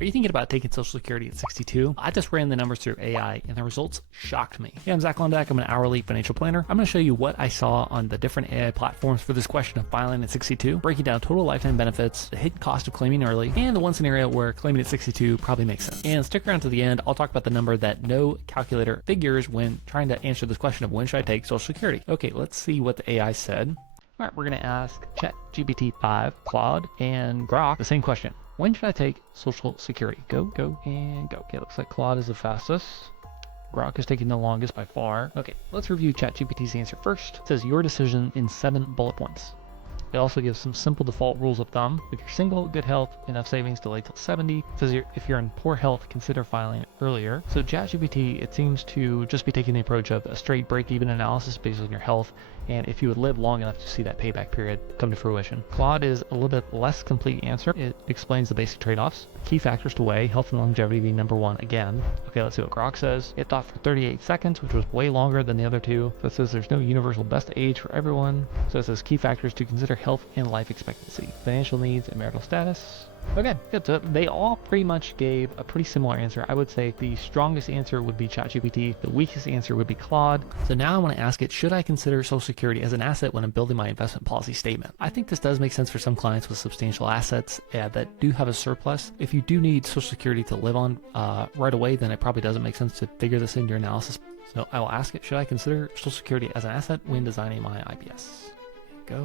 Are you thinking about taking Social Security at 62? I just ran the numbers through AI and the results shocked me. Hey, I'm Zach Londak. I'm an hourly financial planner. I'm going to show you what I saw on the different AI platforms for this question of filing at 62, breaking down total lifetime benefits, the hidden cost of claiming early, and the one scenario where claiming at 62 probably makes sense. And stick around to the end. I'll talk about the number that no calculator figures when trying to answer this question of when should I take Social Security. Okay, let's see what the AI said. All right, we're going to ask ChatGPT 5, Claude, and Grok the same question. When should I take Social Security? Go, and go. Okay, looks like Claude is the fastest. Grok is taking the longest by far. Okay, let's review ChatGPT's answer first. It says your decision in 7 bullet points. It also gives some simple default rules of thumb. If you're single, good health, enough savings to delay till 70. It says if you're in poor health, consider filing earlier. So ChatGPT, it seems to just be taking the approach of a straight break-even analysis based on your health, and if you would live long enough to see that payback period come to fruition. Claude is a little bit less complete answer. It explains the basic trade-offs. Key factors to weigh, health and longevity being number one again. Okay, let's see what Grok says. It thought for 38 seconds, which was way longer than the other two. So it says there's no universal best age for everyone. So it says key factors to consider: health and life expectancy, financial needs, and marital status. Okay, good. So they all pretty much gave a pretty similar answer. I would say the strongest answer would be ChatGPT. The weakest answer would be Claude. So now I want to ask it, should I consider Social Security as an asset when I'm building my investment policy statement? I think this does make sense for some clients with substantial assets that do have a surplus. If you do need Social Security to live on right away, then it probably doesn't make sense to figure this into your analysis. So I will ask it, should I consider Social Security as an asset when designing my IPS? Go.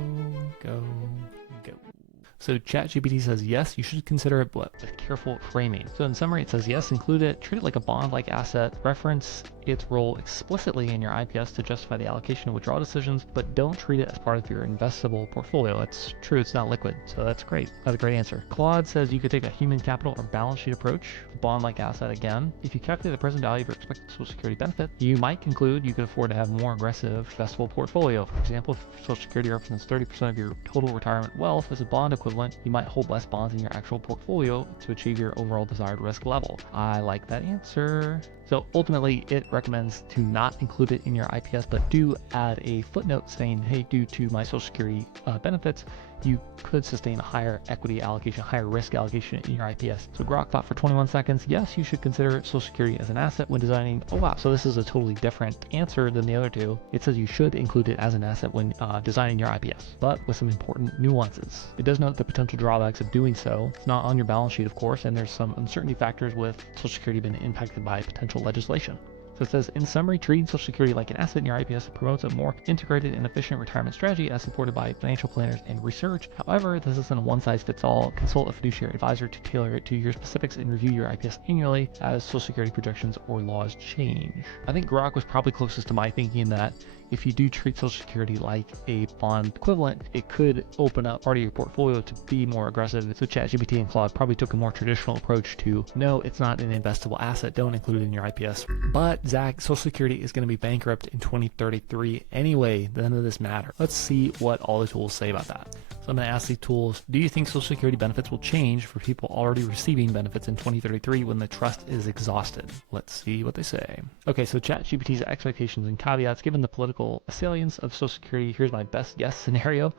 So ChatGPT says, yes, you should consider it, but with careful framing. So in summary, it says, yes, include it, treat it like a bond-like asset, reference its role explicitly in your IPS to justify the allocation of withdrawal decisions, but don't treat it as part of your investable portfolio. It's true, it's not liquid, so that's great. That's a great answer. Claude says you could take a human capital or balance sheet approach, bond-like asset again. If you calculate the present value of your expected Social Security benefit, you might conclude you could afford to have a more aggressive investable portfolio. For example, if Social Security represents 30% of your total retirement wealth as a bond equivalent, you might hold less bonds in your actual portfolio to achieve your overall desired risk level. I like that answer. So ultimately, it recommends to not include it in your IPS, but do add a footnote saying, hey, due to my Social Security benefits, you could sustain a higher equity allocation, higher risk allocation in your IPS. So Grok thought for 21 seconds, yes, you should consider Social Security as an asset when designing. Oh wow, so this is a totally different answer than the other two. It says you should include it as an asset when designing your IPS, but with some important nuances. It does note the potential drawbacks of doing so. It's not on your balance sheet, of course, and there's some uncertainty factors with Social Security being impacted by potential legislation. So it says, in summary, treating Social Security like an asset in your IPS promotes a more integrated and efficient retirement strategy as supported by financial planners and research. However, this isn't a one-size-fits-all. Consult a fiduciary advisor to tailor it to your specifics and review your IPS annually as Social Security projections or laws change. I think Grok was probably closest to my thinking that if you do treat Social Security like a bond equivalent, it could open up part of your portfolio to be more aggressive. So ChatGPT and Claude probably took a more traditional approach to, no, it's not an investable asset, don't include it in your IPS. But Zach, Social Security is going to be bankrupt in 2033 anyway. None of this matter. Let's see what all the tools say about that. So I'm going to ask these tools, do you think Social Security benefits will change for people already receiving benefits in 2033 when the trust is exhausted? Let's see what they say. Okay, so ChatGPT's expectations and caveats given the political salience of Social Security. Here's my best guess scenario.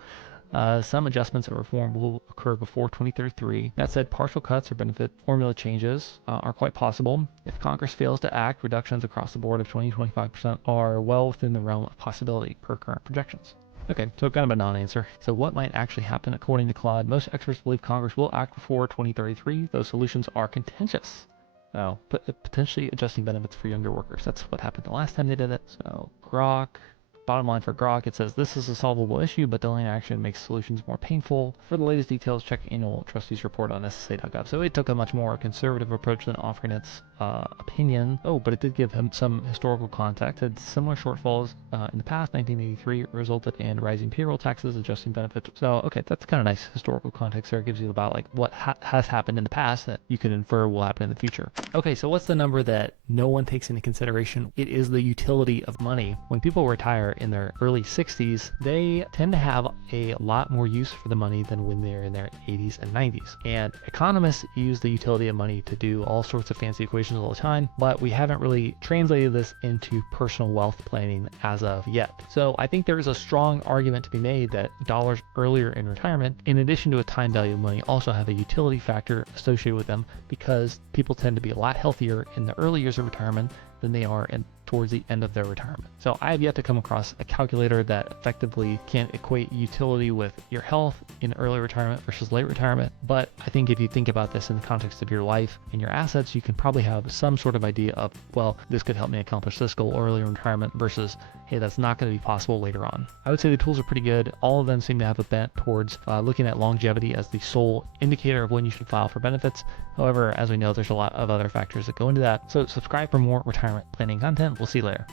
Some adjustments or reform will occur before 2033. That said, partial cuts or benefit formula changes are quite possible. If Congress fails to act, reductions across the board of 20-25% are well within the realm of possibility per current projections. Okay, so kind of a non-answer. So what might actually happen according to Claude? Most experts believe Congress will act before 2033. Those solutions are contentious. So, potentially adjusting benefits for younger workers. That's what happened the last time they did it. So, Grok. Bottom line for Grok, it says this is a solvable issue, but delaying action makes solutions more painful. For the latest details, check annual trustees report on SSA.gov. So it took a much more conservative approach than offering its opinion. Oh, but it did give him some historical context. Had similar shortfalls in the past. 1983 resulted in rising payroll taxes, adjusting benefits. So okay, that's kind of nice historical context there. It gives you about like what has happened in the past that you can infer will happen in the future. Okay, so what's the number that no one takes into consideration? It is the utility of money. When people retire, in their early 60s, they tend to have a lot more use for the money than when they're in their 80s and 90s. And economists use the utility of money to do all sorts of fancy equations all the time, but we haven't really translated this into personal wealth planning as of yet. So I think there is a strong argument to be made that dollars earlier in retirement, in addition to a time value of money, also have a utility factor associated with them, because people tend to be a lot healthier in the early years of retirement than they are towards the end of their retirement. So I have yet to come across a calculator that effectively can equate utility with your health in early retirement versus late retirement. But I think if you think about this in the context of your life and your assets, you can probably have some sort of idea of, well, this could help me accomplish this goal early in retirement versus, hey, that's not going to be possible later on. I would say the tools are pretty good. All of them seem to have a bent towards looking at longevity as the sole indicator of when you should file for benefits. However, as we know, there's a lot of other factors that go into that. So subscribe for more retirement planning content. We'll see you later.